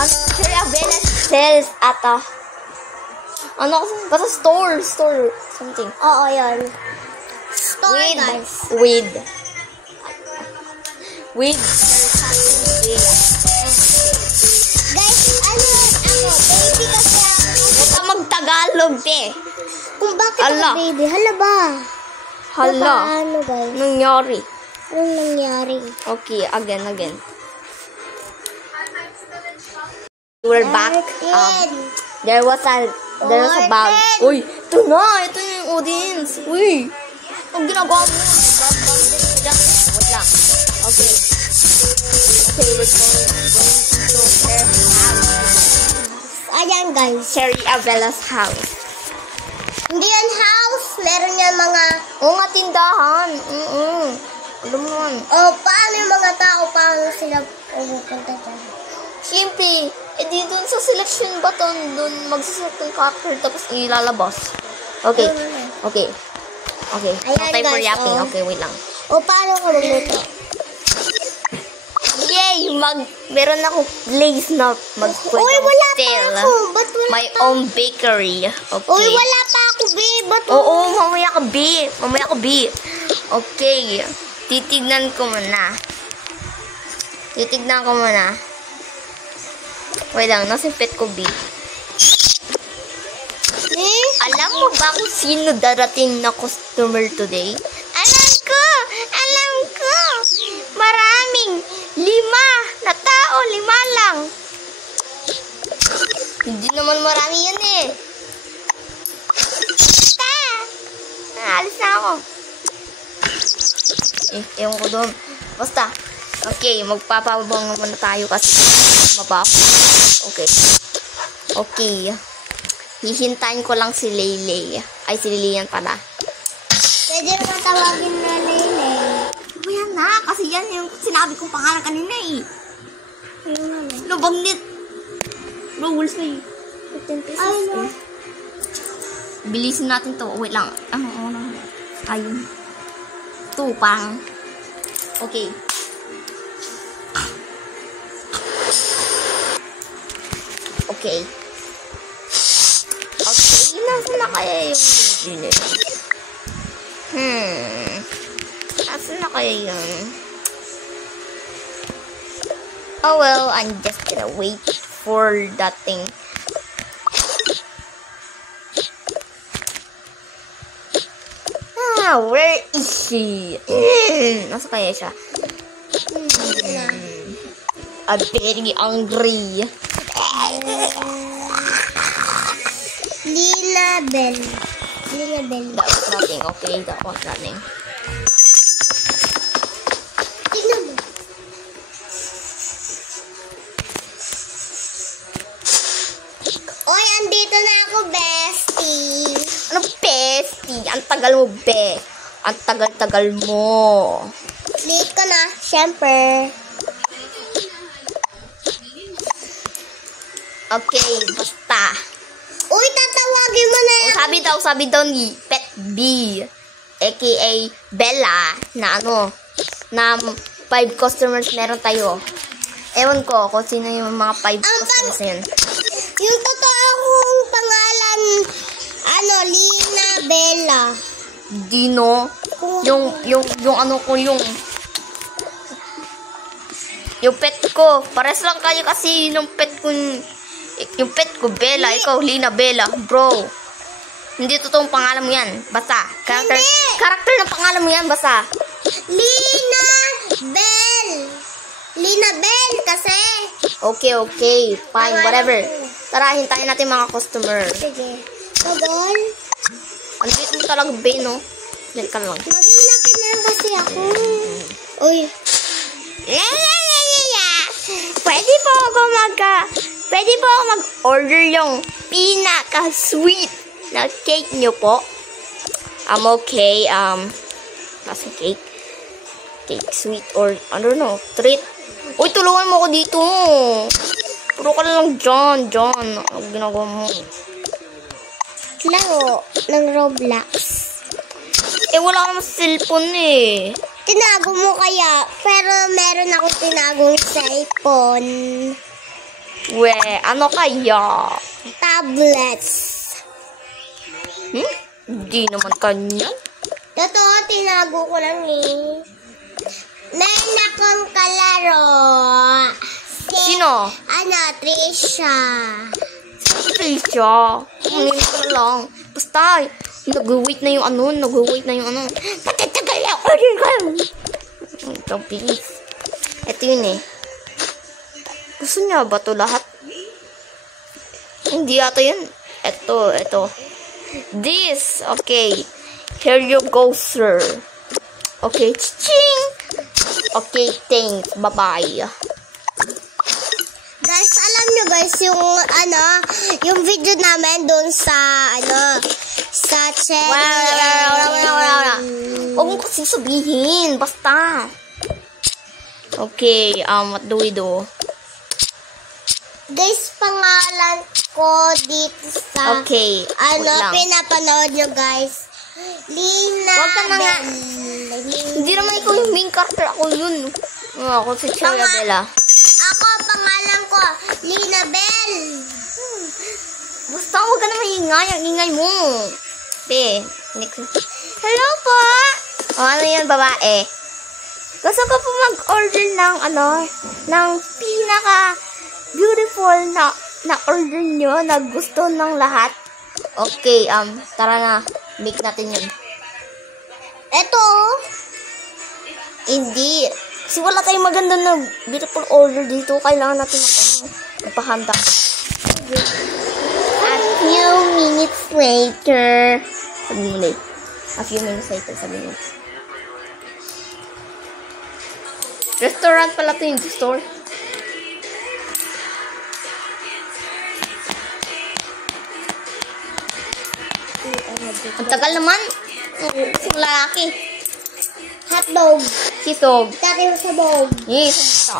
Ang Cherry Avella's sells at ano, basta store, something. Oo, yun. Store, guys. With Guys, ano, ako, baby kasi ako. Huwag ka magtagalog, te. Kung bakit Ala. ako baby, hala ba? Hala. Ano, guys? Nangyari. Anong nangyari? Okay, again. We're back. There was a bag. Uy, ito yung audience. Uy, ang ginagawa mo. Wait lang. Okay, we're going to her house. Ayan, guys. Cherry Avella's house. Hindi yan house. Meron yan mga... Oo nga, tindahan. Alam mo man. Oh, paano yung mga tao? Paano sila pupunta dyan? Siyempre, di dun sa selection button, dun magsaselect ng character, tapos ilalabas. Okay. Ayan, No time for guys, yapping. oh. Okay, wait lang. O, paano ko magluto? Yay! Meron ako place na magpwede Uy, akong wala pa sell. ako. Ba't wala My pa? own bakery. Okay. Uy, wala pa ako, babe. Ba't Oo, mamaya ka, B. Okay. Titignan ko muna. Wait lang, nasa pet ko, B. Alam mo ba kung sino darating na customer today? Alam ko! Maraming 5 na tao, 5 lang. Hindi naman marami yan eh. Alis na ako. Ewan ko doon. Basta. Okay, magpapabang naman tayo kasi mabaho. Okay. Hihintayin ko lang si Leyley. Ay, si Lilian pala. Pwede mo tawagin na Lele. Yan na, kasi yan yung sinabi kong pangalan kanina eh. Lubang nit. Rules na eh. 15 pesos. Bilisin natin to. Wait lang. Ayun. Ito, parang. Okay. Okay, nasa na kaya yung dinner? Nasa na kaya yung... Oh well, I'm just gonna wait for that thing. Where is she? Nasa kaya siya? I'm very hungry. Lina Bell. That was nothing. Okay, that was nothing. Tignan mo. Oy, andito na ako, bestie. Ano, bestie? Ang tagal mo, be. Ang tagal-tagal mo. Late ko na, syempre. Okay, basta. Uy, tatawagin mo na. Sabi daw ni Pet B, aka Bella, na na 5 customers meron tayo. Ewan ko kung sino yung mga 5 customers na yun. Yung totoo kong pangalan, Lina Bella. Dino, yung ano ko, yung pet ko. Pares lang kayo kasi yung pet ko, Bella. Ikaw, Lina Bella. Bro, hindi totoong pangalan mo yan. Basta, karakter ng pangalan mo yan, basta. Lina Bell kasi. Okay. Fine, whatever. Tara, hintayin natin mga customer. Sige. Tagol. Ang sweet mo talaga, be, no? Yan ka lang. Mag-inapin na lang kasi ako. Uy. Pwede po ako mag-order yung pinaka-sweet na cake nyo po. Okay, kasi cake, sweet, or, I don't know, treat. Uy, tulungan mo ako dito. Puro ka lang dyan. Ang ginagawa mo. Laro ng Roblox. Wala ka naman sa cellphone eh. Tinago mo kaya, pero meron akong tinagong cellphone. We, ano kaya? Tablets. Hindi naman kanya. Totoo, tinago ko lang eh. Meron akong kalaro. Sino? Trisha. Trisha. Ngayon ko na lang. Basta, nag-wait na yung ano. Patatagal ako rin. Ito, please. Ito yun eh. Gusto niya ba ito lahat? Hindi ata yun. Ito. This. Okay. Here you go, sir. Okay. Ching! Okay, thanks. Bye-bye. Guys, alam nyo guys, yung video namin dun sa, sa cherry. Wala. Huwag mo kasi sabihin. Basta. Okay, what do we do? Guys, pangalan ko dito sa, Okay, wait lang. pinapanood nyo guys. Lina Wag ka na nga. Bell. Hindi naman ikaw yung main character. Ako yun. Ako si Cherabella. Ako, pangalan ko, Lina Bell. Basta huwag ka na maingay. Ang ingay mo. Next. Hello po. Ano yun, babae? Gusto ko po mag-order ng ng pinaka beautiful na order nyo na gusto ng lahat. Okay, tara na. Make natin yun. Eto. Hindi. Kasi wala tayong maganda na beautiful order dito. Kailangan natin magpahanda. A few minutes later. Sabi mo na A few minutes later, sabi mo. Restaurant pala ito yung store. Ang tagal naman. Kasi lalaki. Hotdog. Sisog. Dati mo sa bog. Yes.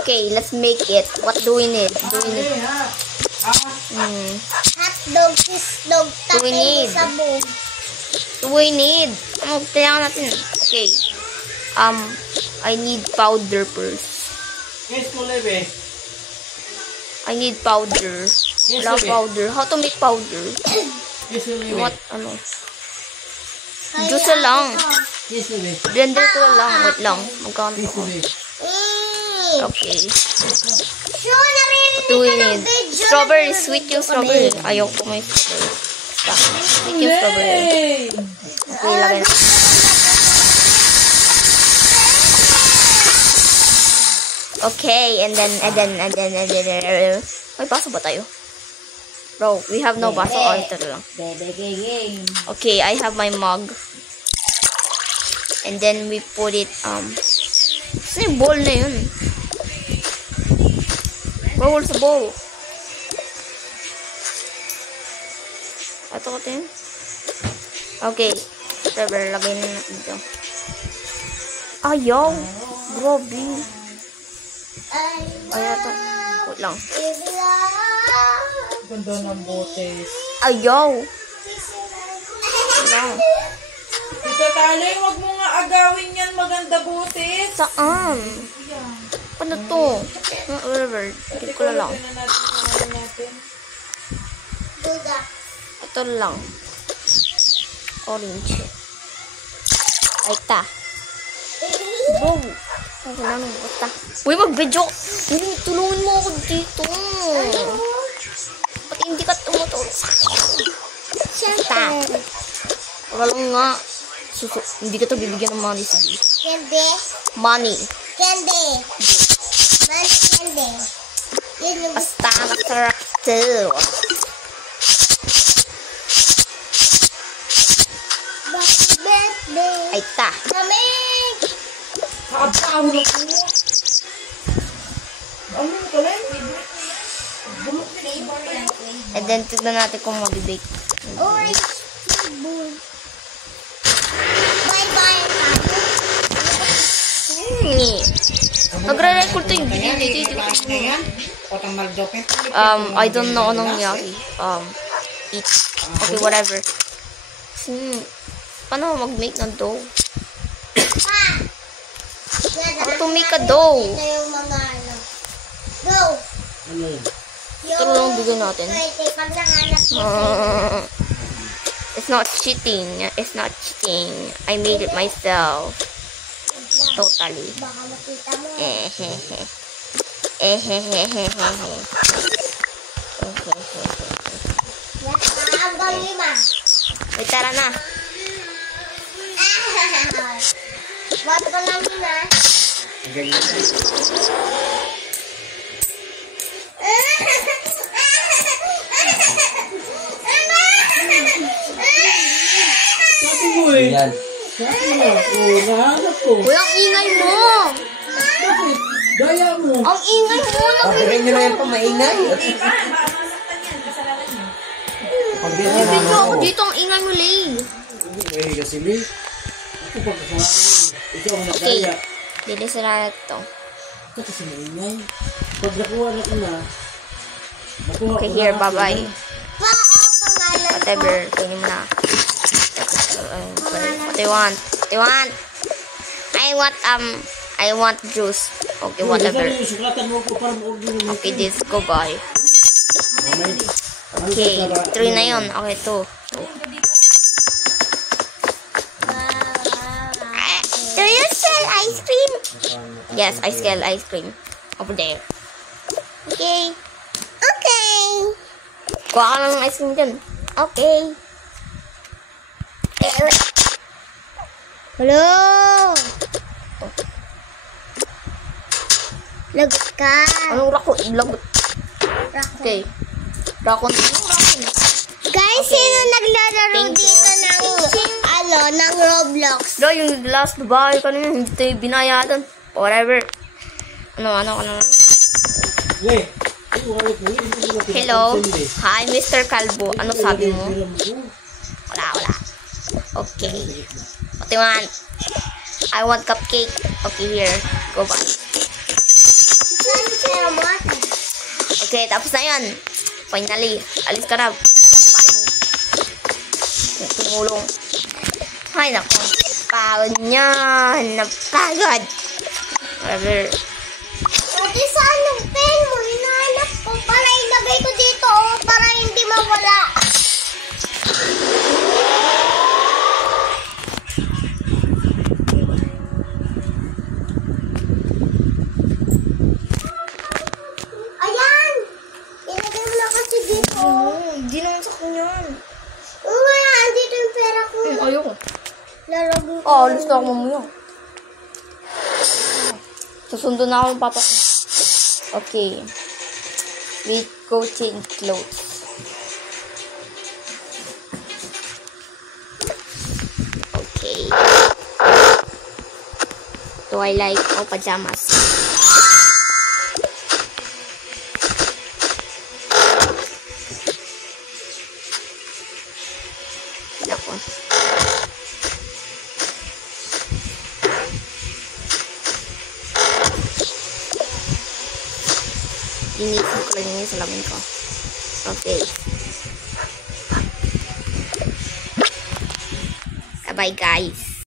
Okay, let's make it. What do we need? Hotdog, cheesedog, Do we dati mo need? sa bog. Kailangan natin. Okay. I need powder first. I need powder. Wala powder. How to make powder? What? Juice lang. Blender ko lang. Wait lang. Magkano ko? Okay. Sure, naririnig Do we ka ng need? video. Strawberry. Sweet yung strawberry. Ayaw ko may strawberry. Basta. Sweet yung strawberry. Okay, lagay na. Okay, and then. May baso ba tayo? Bro, we have no baso. Oh, ito lang. Okay, I have my mug. And then we put it, saan yung bowl na yun? Where's the bowl? Ito ko yun. Okay. Server, lagay na natin ito. Ayaw. Grabe. Ayaw ito. Wait lang. Ganda ng botes. Ayaw. Lang. Tita Talay, wag mo nga agawin yan. Maganda botes. Saan? Ano to? Whatever. Hindi ko na lang. Ito lang. Orange. Ay ta. Bro. Ay, kailangan mo. Basta. Uy, mag-video. Tulungan mo ako dito. Pati hindi ka tumutulong sa akin. Basta. Walang nga. Hindi ka ito bibigyan ng money. Sige. Candy. Money. Candy. Candy. Yun yung Basta masarap ito. birthday. Ay ta. Kami. Nakabao na po. Ano yung kalay? And then, tignan natin kung mag-bake. Orange. Bye-bye. Nagre-record to yung I don't know anong nangyari. Eat. Okay, whatever. Paano mag-make ng dough? How to make a dough? Ito yung mga ano. Go! Ano yun? Ito lang bigyan natin. Wait, pag nahanap mo. It's not cheating. It's not cheating. I made it myself. Totally. Baka makita mo. Hanggang 5. Wait, tara na. Bato pa namin na. Ang ganyan. Sabi mo eh. Yan. Sabi mo. Oo, nahanap ko. Walang ingay mo. Bakit? Daya mo. Ang ingay mo. Pabirin nyo na yan pa maingay. Pabirin na Video ako. ako dito. Ang ingay mo, Lay. Eh, kasi li. Ako pa kasama. Ikaw ang Okay. nagdaya. Lilisin na ito. Ito kasi maingay. Pag nakuha na ko na. Nakuha Okay, ko here. na. Bye-bye. Pangalan ko. Whatever. Kunin mo na. What do you want? What do you want? I want juice. Okay, whatever. Ito yung suklatan mo ko para ma-order mo. Okay, this. Go, bye. Mamay. Okay, 3 na yun. Okay, 2. Do you sell ice cream? Yes, I sell ice cream. Over there. Okay. Okay. Kuha ka lang ng ice cream dyan. Okay. Hello. Lagot ka. Anong rako? Lagot. Rako. Okay. Rakon. Anong rakon? Guys, sino naglalaro Thank you. dito ng Roblox? Lo, yung last babae kanina, hindi tayo binayadan. Whatever. Ano. Le. Ay, wala ko. Hindi ko na Hello. pinapansin, eh. Hi, Mr. Calvo. Ano sabi mo? Hiram ko. Wala. Okay. What do you want? I want cupcake. Okay, here. Go back. Okay, tapos na yun. Finally. Alis ka na. Tumulong. Ay, naku. Pagod niyan. Napagod. Whatever. Pati saan yung pen mo? Hinahanap ko para ilagay ko dito para hindi mawala. Ayan! Ilagay mo na kasi dito. Hindi naman sa kunyan. Oo nga, andito yung pera ko. Ayoko. Lalagay ko. Alis na ako mamaya. Susundo na ako ng papa ko. Okay. We go change clothes. Okay. Twilight o pajamas. Nako. Linisin ko lang yung salamin ko. Okay. Bye-bye, guys.